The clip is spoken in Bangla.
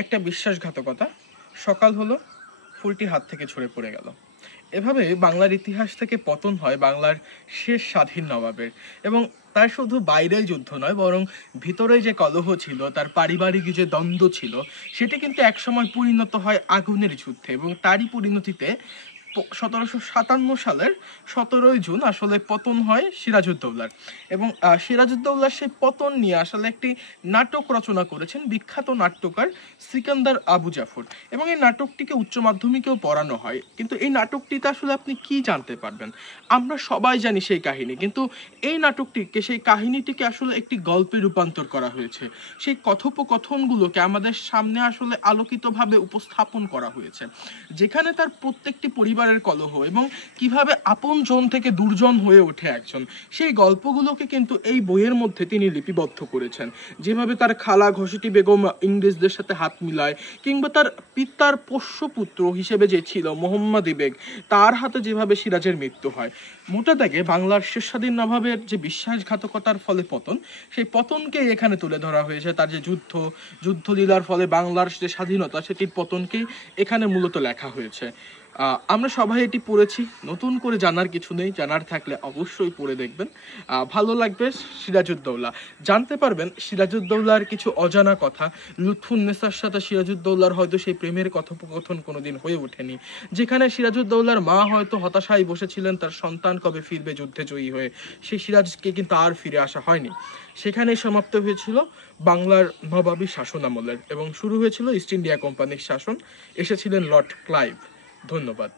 একটা বিশ্বাসঘাতকতা, সকাল হলো, ফুলটি হাত থেকে ঝরে পড়ে গেল। এভাবে বাংলার ইতিহাস থেকে পতন হয় বাংলার শেষ স্বাধীন নবাবের। এবং তার শুধু বাইরেই যুদ্ধ নয়, বরং ভিতরে যে কলহ ছিল, তার পারিবারিক যে দ্বন্দ্ব ছিল, সেটি কিন্তু একসময় পরিণত হয় আগুনের যুদ্ধে। এবং তারই পরিণতিতে 1757 সালের 17ই জুন আসলে পতন হয় সিরাজউদ্দৌলার। এবং সিরাজউদ্দৌলার সেই পতন নিয়ে আসলে একটি নাটক রচনা করেছেন বিখ্যাত নাট্যকার সিকান্দার আবু জাফর। এবং এই নাটকটিকে উচ্চ মাধ্যমিকেও পড়ানো হয়। কিন্তু এই নাটকটিতে আসলে আপনি কি জানতে পারবেন? আমরা সবাই জানি সেই কাহিনী, কিন্তু এই নাটকটিকে, সেই কাহিনীটিকে আসলে একটি গল্পে রূপান্তর করা হয়েছে। সেই কথোপকথনগুলোকে আমাদের সামনে আসলে আলোকিতভাবে উপস্থাপন করা হয়েছে, যেখানে তার প্রত্যেকটি পরিবারের কলহ এবং কিভাবে আপনজন থেকে দুর্জন হয়ে ওঠে একজন, সেই গল্পগুলোকে কিন্তু এই বইয়ের মধ্যে তিনি লিপিবদ্ধ করেছেন। যেভাবে তার খালা ঘসিটি বেগম ইংরেজদের সাথে হাত মিলায়, কিংবা তার পিতার পোষ্যপুত্র হিসেবে যে ছিল মোহাম্মদ বেগ, তার হাতে যেভাবে সিরাজের মৃত্যু হয়। মোটা দাগে বাংলার শেষ স্বাধীন নবাবের যে বিশ্বাসঘাতকতার ফলে পতন, সেই পতনকে এখানে তুলে ধরা হয়েছে। তার যে যুদ্ধলীলার ফলে বাংলার যে স্বাধীনতা, সেটির পতনকেই এখানে মূলত লেখা হয়েছে। আমরা সবাই এটি পড়েছি, নতুন করে জানার কিছু নেই, জানার থাকলে অবশ্যই পড়ে দেখবেন, ভালো লাগবে। সিরাজউদ্দৌলা জানতে পারবেন, সিরাজউদ্দৌলার কিছু অজানা কথা। লুৎফুন্নেসার সাথে সিরাজউদ্দৌলার হয়তো সেই প্রেমের কথোপকথন কোনোদিন হয়ে ওঠেনি, যেখানে সিরাজউদ্দৌলার মা হয়তো হতাশায় বসেছিলেন তার সন্তান কবে ফিরবে যুদ্ধে জয়ী হয়ে, সেই সিরাজকে কিন্তু আর ফিরে আসা হয়নি। সেখানেই সমাপ্ত হয়েছিল বাংলার নবাবী শাসন আমলের, এবং শুরু হয়েছিল ইস্ট ইন্ডিয়া কোম্পানির শাসন। এসেছিলেন লর্ড ক্লাইভ। ধন্যবাদ।